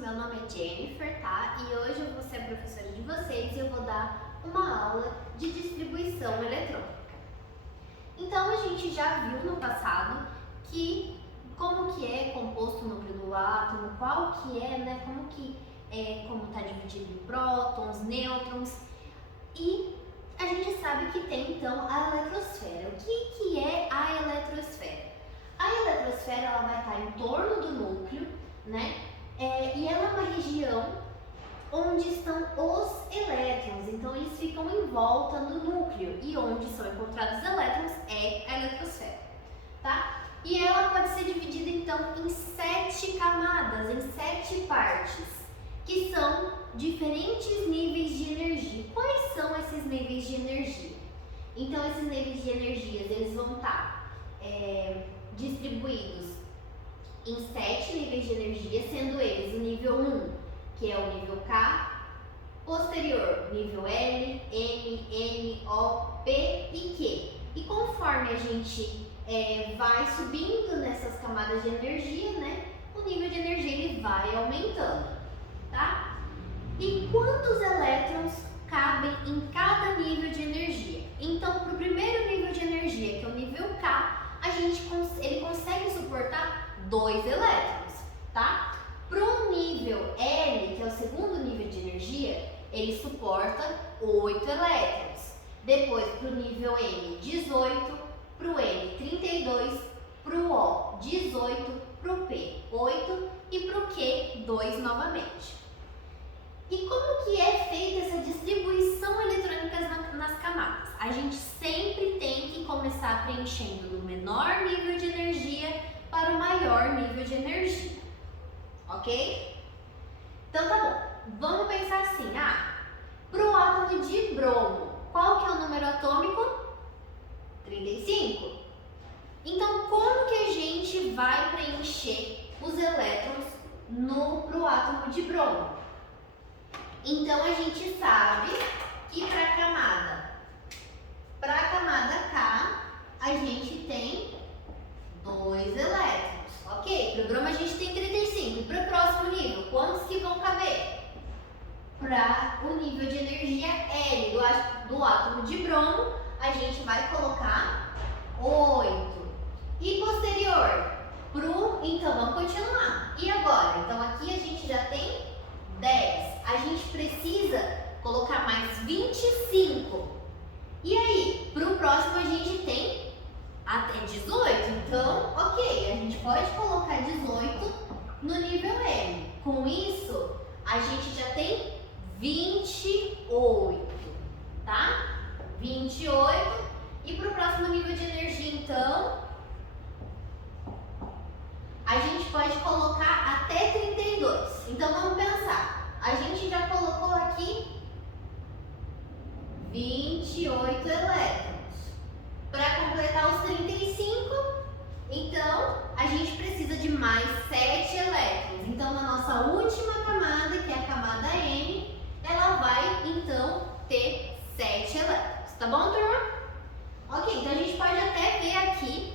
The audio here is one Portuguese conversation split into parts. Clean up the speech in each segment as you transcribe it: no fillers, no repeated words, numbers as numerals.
meu nome é Jennifer, tá? E hoje eu vou ser a professora de vocês e eu vou dar uma aula de distribuição eletrônica. Então a gente já viu no passado como que é composto o núcleo do átomo, qual que é, né? Como está dividido em prótons, nêutrons, e a gente sabe que tem então a eletrosfera. O que é a eletrosfera? A eletrosfera ela vai estar em torno do núcleo, né? E ela é uma região onde estão os elétrons, então eles ficam em volta do núcleo, e onde são encontrados os elétrons é a eletrosfera, tá? E ela pode ser dividida então em 7 camadas, em 7 partes, que são diferentes níveis de energia. Quais são esses níveis de energia? Então esses níveis de energia eles vão estar distribuídos em 7 níveis de energia, sendo eles o nível 1, que é o nível K, posterior, nível L, M, N, O, P e Q. E conforme a gente vai subindo nessas camadas de energia, né, o nível de energia ele vai aumentando, tá? E quantos elétrons cabem em cada nível de energia? Então, para o primeiro nível de energia, que é o nível K, ele consegue suportar 2 elétrons, tá? Para o nível L, que é o segundo nível de energia, ele suporta 8 elétrons. Depois, para o nível M, 18, para o N, 32, para o O, 18, para o P, 8 e para o Q, 2 novamente. E como que é feita essa distribuição eletrônica nas camadas? A gente sempre tem que começar preenchendo do menor nível de energia para o maior nível de energia, ok? Então tá bom, vamos pensar assim, para o átomo de bromo, qual que é o número atômico? 35. Então como que a gente vai preencher os elétrons pro átomo de bromo? Então a gente sabe que para a camada K, a gente tem 2 elétrons, ok? Para o bromo a gente tem 35. E para o próximo nível, quantos que vão caber? Para o nível de energia L do átomo de bromo, a gente vai colocar 8. E posterior, então vamos continuar. E agora? Então aqui a gente já tem 10. A gente precisa colocar mais 25. E aí, para o próximo a gente tem até 18. Então, ok, a gente pode colocar 18 no nível M. Com isso, a gente já tem 28, tá? 28. E para o próximo nível de energia, então, a gente pode colocar até 32. Então, vamos pensar. A gente já colocou aqui 28 elétrons. Para completar os 35, então, a gente precisa de mais 7 elétrons. Então, na nossa última camada, que é a camada M, ela vai, então, ter 7 elétrons. Tá bom, turma? Ok, então a gente pode até ver aqui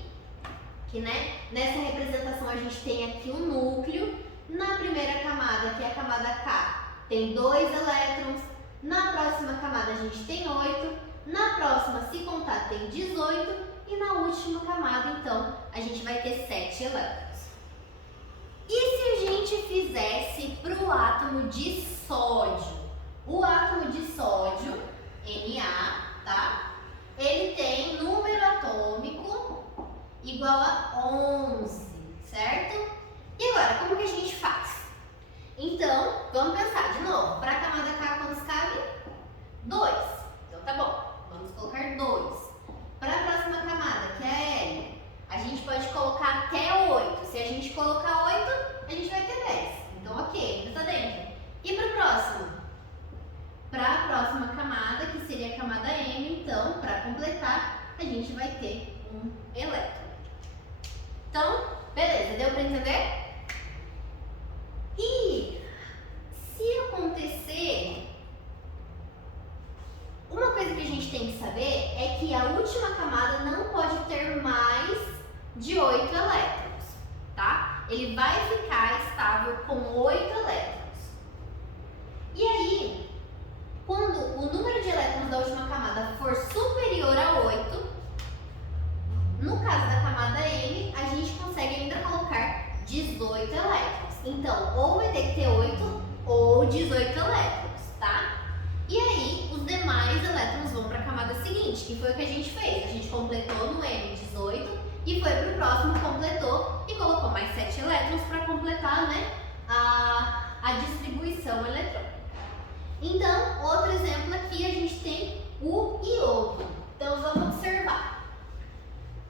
que, né, nessa representação a gente tem aqui o núcleo. Na primeira camada, que é a camada K, tem 2 elétrons. Na próxima camada a gente tem 8. Na próxima, se contar, tem 18. E na última camada, então, a gente vai ter 7 elétrons. E se a gente fizesse para o átomo de sódio? O átomo de sódio, Na, tá? Ele tem número atômico igual a 11, certo? E agora, como que a gente faz? Então, vamos pensar de novo. Para a camada K, quantos cabem? 2. Então, tá bom. Vamos colocar 2. Para a próxima camada, que é a L, a gente pode colocar até 8. Se a gente colocar 8, a gente vai ter 10. Então, ok, ainda está dentro. E para o próximo? Para a próxima camada, que seria a camada M, então, para completar, a gente vai ter 1 elétron. Então, beleza, deu para entender? E se acontecer, uma coisa que a gente tem que saber é que a última camada não pode ter mais de 8 elétrons, tá? Ele vai ficar estável com 8 elétrons. 18 elétrons. Então, ou vai ter que ter 8 ou 18 elétrons, tá? E aí, os demais elétrons vão para a camada seguinte, que foi o que a gente fez. A gente completou no M18 e foi para o próximo, completou e colocou mais 7 elétrons para completar, né, a distribuição eletrônica. Então, outro exemplo aqui, a gente tem o iodo. Então, vamos observar.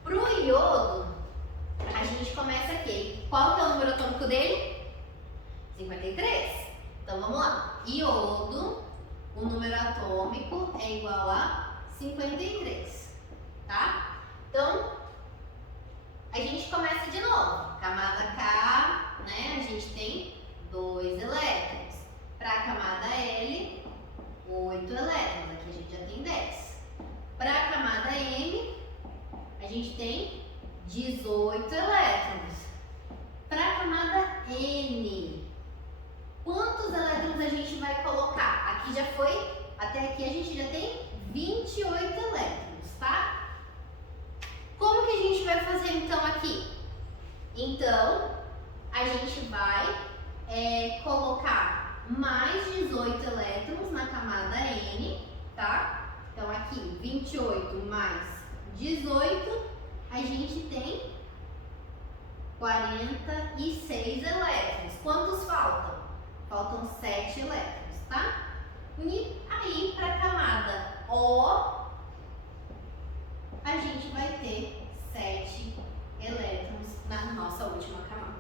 Para o iodo, a gente começa aqui. Qual que é o número atômico dele? 53. Então, vamos lá. Iodo, o número atômico é igual a 53, tá? Então, a gente começa de novo. Camada K, né? A gente tem 2 elétrons. Para a camada L, 8 elétrons. Aqui a gente já tem 10. Para a camada M, a gente tem 18 elétrons. Para a camada N, quantos elétrons a gente vai colocar? Aqui já foi, até aqui a gente já tem 28 elétrons, tá? Como que a gente vai fazer então aqui? Então, a gente vai colocar mais 18 elétrons na camada N, tá? Então aqui 28 mais 18, a gente tem 46 elétrons. Quantos faltam? Faltam 7 elétrons, tá? E aí, para a camada O, a gente vai ter 7 elétrons na nossa última camada,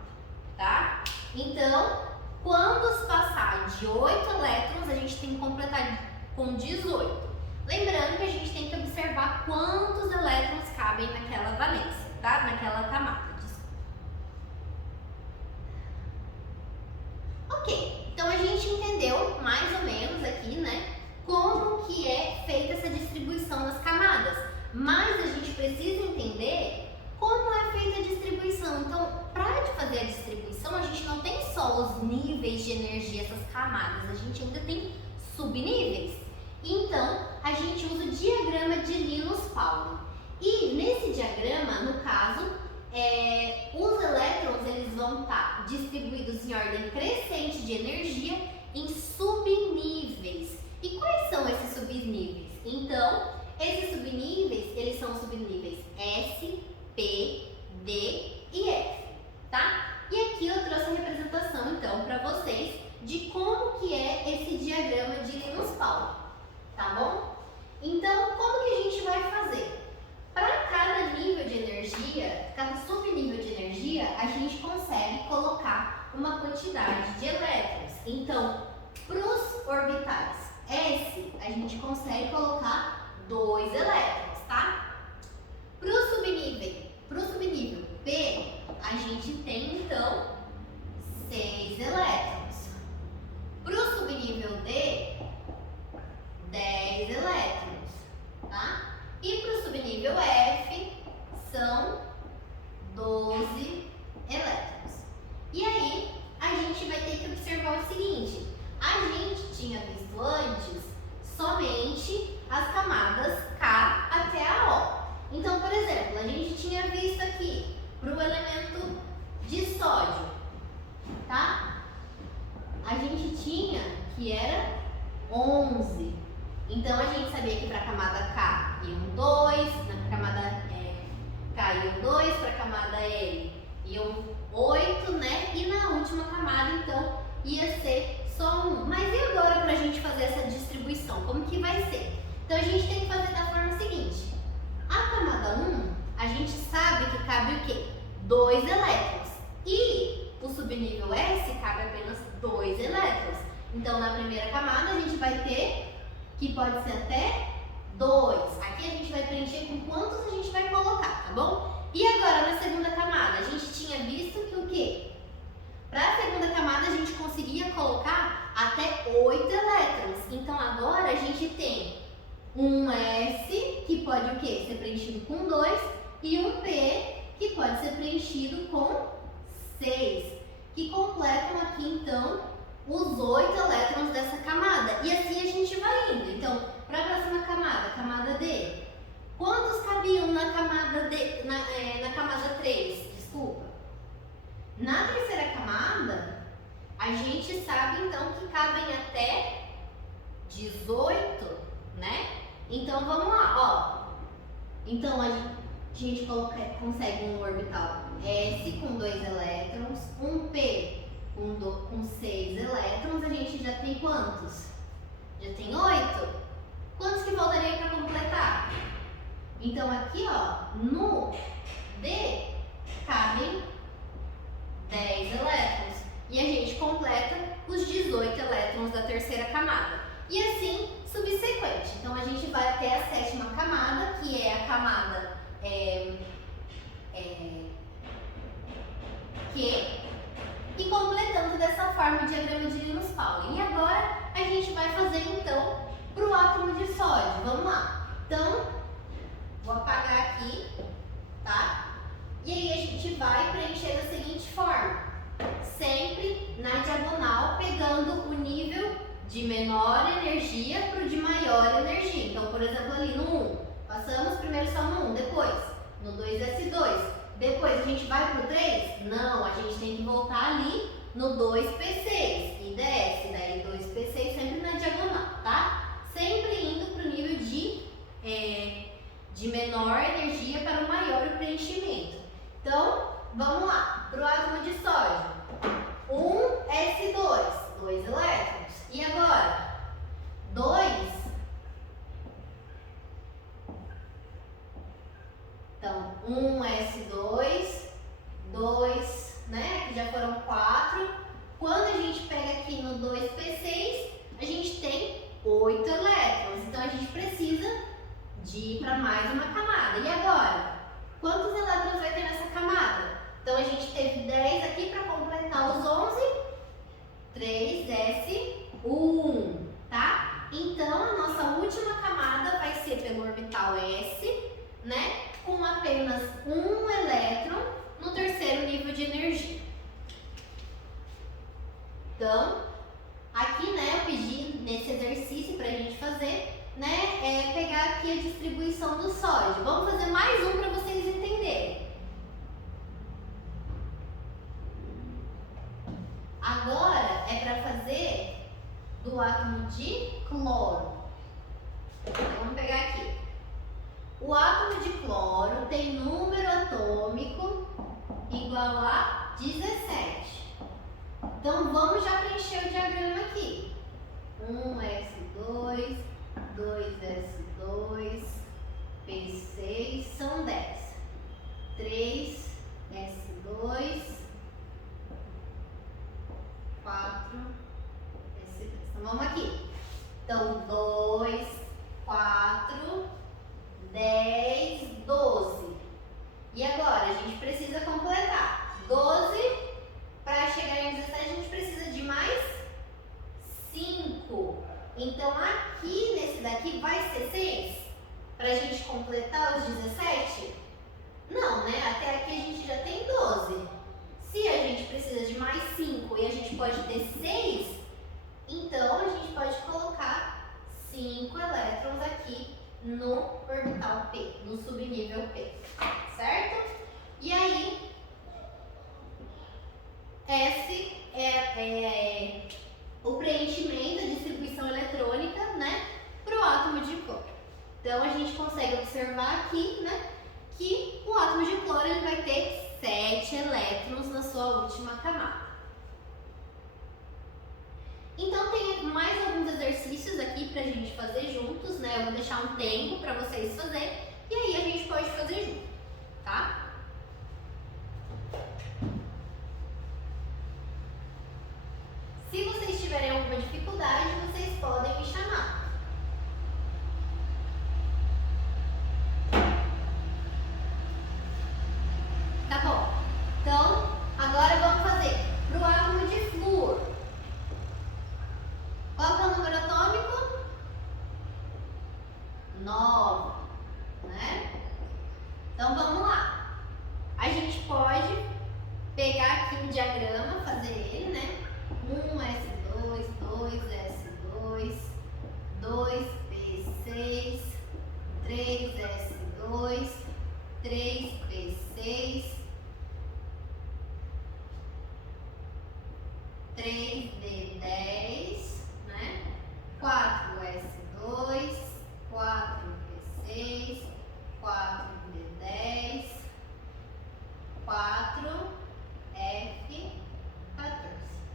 tá? Então, quando passar de 8 elétrons, a gente tem que completar com 18. Lembrando que a gente tem que observar quantos elétrons cabem naquela valência, tá? Naquela camada. Ok, então a gente entendeu mais ou menos aqui, né, como que é feita essa distribuição das camadas. Mas a gente precisa entender como é feita a distribuição. Então, para fazer a distribuição, a gente não tem só os níveis de energia, essas camadas, a gente ainda tem subníveis. Então, a gente usa o diagrama de Linus-Pauling. E nesse diagrama, no caso, os elétrons eles vão estar distribuídos em ordem crescente de energia em subníveis. E quais são esses subníveis? Então, esses subníveis, eles são subníveis S, P, D e F, tá? E aqui eu trouxe a representação, então, para vocês de como que é esse diagrama de Linus-Pauling, tá bom? Então, como que a gente vai fazer? Para cada nível de energia, cada subnível de energia, a gente consegue colocar uma quantidade de elétrons. Então, para os orbitais S, a gente consegue colocar 2 elétrons, tá? Para o subnível P, a gente tem, então, 6 elétrons. Para o subnível D, 10 elétrons, tá? E para o subnível F, são 12 elétrons. E aí, a gente vai ter que observar o seguinte: a gente tinha visto antes somente as camadas K até a O. Então, por exemplo, a gente tinha visto aqui para o elemento de sódio, tá? A gente tinha que era 11. Então, a gente sabia que para a camada K iam 2, na camada K iam 2, para a camada L iam 8, né? E na última camada, então, ia ser só 1. Mas e agora para a gente fazer essa distribuição? Como que vai ser? Então, a gente tem que fazer da forma seguinte. A camada 1, a gente sabe que cabe o quê? 2 elétrons. E o subnível S cabe apenas 2 elétrons. Então, na primeira camada, a gente vai ter que pode ser até 2. Aqui a gente vai preencher com quantos a gente vai colocar, tá bom? E agora, na segunda camada, a gente tinha visto que o quê? Para a segunda camada, a gente conseguia colocar até 8 elétrons. Então, agora a gente tem um S, que pode o quê? Ser preenchido com 2, e um P, que pode ser preenchido com 6, que completam aqui, então, os 8 elétrons dessa camada. E assim a gente vai indo. Então, para a próxima camada, camada D, quantos cabiam na camada D, na camada 3? Desculpa. Na terceira camada, a gente sabe então que cabem até 18, né? Então vamos lá, ó. Então a gente consegue um orbital S com 2 elétrons, um P com 6 elétrons, a gente já tem quantos? Já tem 8. Quantos que faltaria para completar? Então aqui, ó, no D cabem 10 elétrons e a gente completa os 18 elétrons da terceira camada. E assim subsequente. Então a gente vai até a sétima camada, que é a camada Q, e completando dessa forma o diagrama de Linus-Pauling. E agora a gente vai fazer então para o átomo de sódio. Vamos lá. Então, vou apagar aqui, tá? E aí a gente vai preencher da seguinte forma, sempre na diagonal, pegando o nível de menor energia para o de maior energia. Então, por exemplo, ali no 1, passamos primeiro só no 1, depois no 2S2. Depois a gente vai para o 3? Não, a gente tem que voltar ali no 2P6 e desce, daí 2P6 sempre na diagonal, tá? Sempre indo para o nível de menor energia para o maior preenchimento. Então, vamos lá, para o átomo de sódio. 1S2, 2 elétrons. E agora? 2. Então, 1S2, 2, né? Que já foram 4. Quando a gente pega aqui no 2P6, a gente tem 8 elétrons. Então, a gente precisa de ir para mais uma camada. E agora? Quantos elétrons vai ter nessa camada? Então, a gente teve 10 aqui para completar os 11. 3S1, tá? Então, a nossa última camada vai ser pelo orbital S, né? Com apenas um elétron no terceiro nível de energia. Então, aqui, né, eu pedi nesse exercício para a gente fazer, né, pegar aqui a distribuição do sódio. Vamos fazer mais um para vocês entenderem. Agora é para fazer do átomo de cloro. Então, vamos pegar aqui. O átomo de cloro tem número atômico igual a 17. Então, vamos já preencher o diagrama aqui. 1S2, 2S2, P6, são 10. 3S2, 4S3. Então, vamos aqui. Então, 2, 4, 10, 12. E agora, a gente precisa completar. 12, para chegar em 17, a gente precisa de mais 5. Então, aqui, nesse daqui, vai ser 6? Para a gente completar os 17? Não, né? Até aqui a gente já tem 12. Se a gente precisa de mais 5 e a gente pode ter 6, então a gente pode colocar 5 elétrons aqui no orbital P, no subnível P, certo? E aí, esse é o preenchimento, a distribuição eletrônica, né, para o átomo de cloro. Então, a gente consegue observar aqui, né, que o átomo de cloro ele vai ter 7 elétrons na sua última camada. Então, tem mais alguns exercícios aqui pra gente fazer juntos, né? Eu vou deixar um tempo pra vocês fazerem e aí a gente pode fazer junto, tá? Se vocês tiverem alguma dificuldade, vocês podem me chamar. Tá bom? Então, agora vamos fazer pro átomo de flúor. Qual que é o número atômico? 9, né? Então vamos lá. A gente pode pegar aqui um diagrama, fazer ele, né? 1S2, 2S2, 3D10, né? 4S2, 4P6, 4D10, 4F14.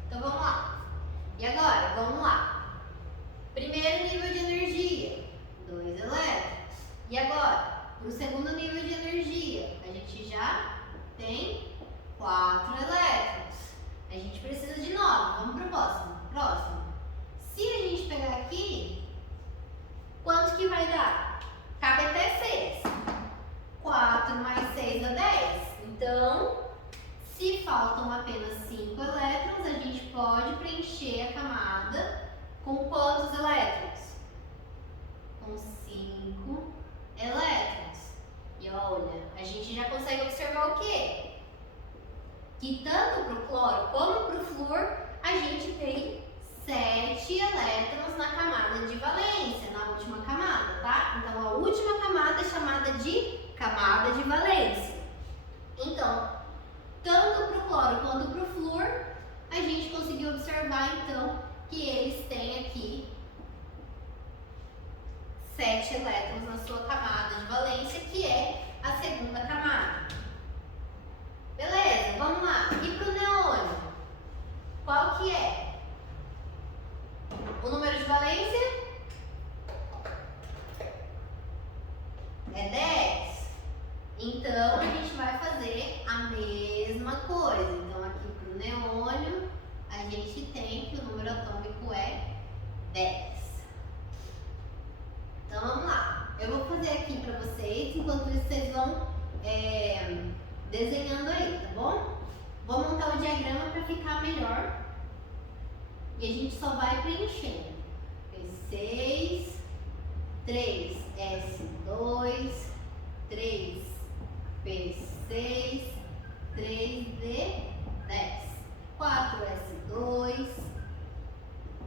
Então vamos lá. E agora, vamos lá. Primeiro nível de energia, 2 elétrons. E agora, para o segundo nível de energia, a gente já tem 4 elétrons. A gente precisa de 9. Vamos para o próximo. Se a gente pegar aqui, quanto que vai dar? Cabe até 6. 4 mais 6 dá 10. Então, se faltam apenas 5 elétrons, a gente pode preencher a camada com quantos elétrons? Com 5 elétrons. E olha, a gente já consegue observar o quê? Que tanto para o cloro como para o flúor, a gente tem 7 elétrons na camada de valência, na última camada, tá? Então, a última camada é chamada de camada de valência. Então, tanto para o cloro quanto para o flúor, a gente conseguiu observar, então, que eles têm aqui 7 elétrons na sua camada de valência, que é a segunda camada. Beleza, vamos lá. E para o neônio? Qual que é? O número de valência? É 10. Então, a gente vai fazer a mesma coisa. Então, aqui para o neônio, a gente tem que o número atômico é 10. Então, vamos lá. Eu vou fazer aqui para vocês, enquanto isso vocês vão desenhando aí, tá bom? Vou montar o diagrama para ficar melhor. E a gente só vai preenchendo. P6, 3S2, 3P6, 3D10, 4S2,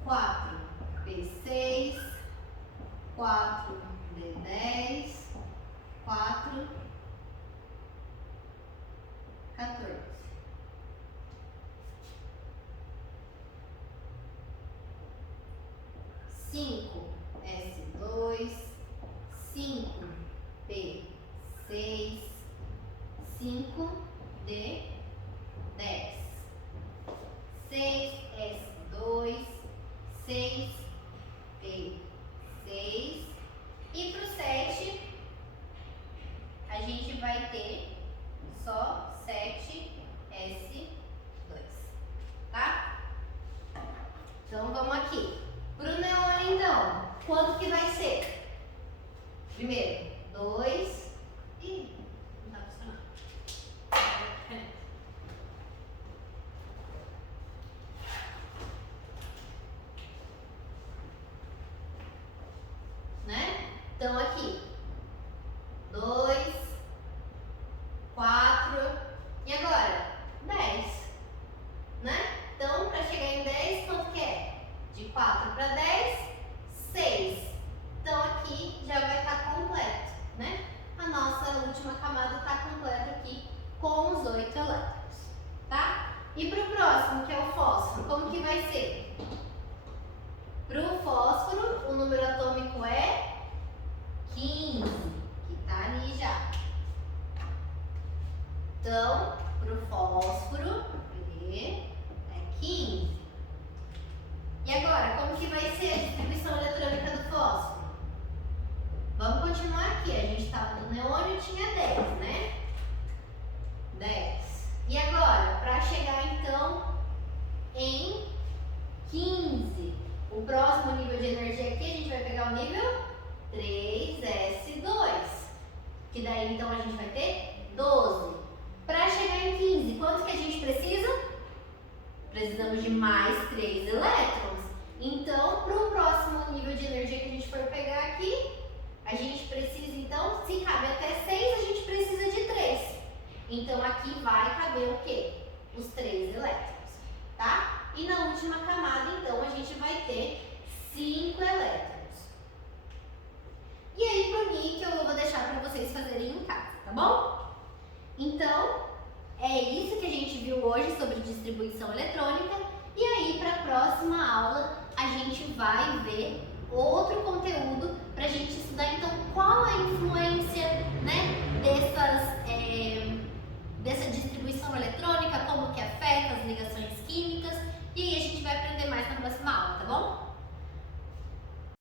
4P6, 4D10, 4, 14. Cinco S2, 5 P6, 5 D10, 6 S2, 6 P6 e para o 7 a gente vai ter só 7 S2, tá? Então vamos aqui. Para o neônio, então, quanto que vai ser? Primeiro, 2. Ih, não está funcionando. Né? Então, aqui, 2, 4, e agora? 10. Né? Então, para chegar em 10, quanto que é? De 4 para 10, 6. Então, aqui já vai estar completo, né? A nossa última camada está completa aqui com os 8 elétrons, tá? E para o próximo, que é o fósforo, como que vai ser? Para o fósforo, o número atômico é 15, que está ali já. Então, para o fósforo, é 15. E agora, como que vai ser a distribuição eletrônica do fósforo? Vamos continuar aqui. A gente estava no neônio, tinha 10, né? 10. E agora, para chegar então em 15, o próximo nível de energia aqui, a gente vai pegar o nível 3S2, que daí então a gente vai ter 12. Para chegar em 15, quanto que a gente precisa? Precisamos de mais 3 elétrons. Então, para o próximo nível de energia que a gente for pegar aqui, a gente precisa, então, se cabe até 6, a gente precisa de 3. Então, aqui vai caber o quê? Os 3 elétrons, tá? E na última camada, então, a gente vai ter 5 elétrons. E aí, para o níquel, eu vou deixar para vocês fazerem em casa, tá bom? Então, é isso que a gente viu hoje sobre distribuição eletrônica. E aí, para a próxima aula, a gente vai ver outro conteúdo para a gente estudar, então, qual a influência, né, dessa distribuição eletrônica, como que afeta as ligações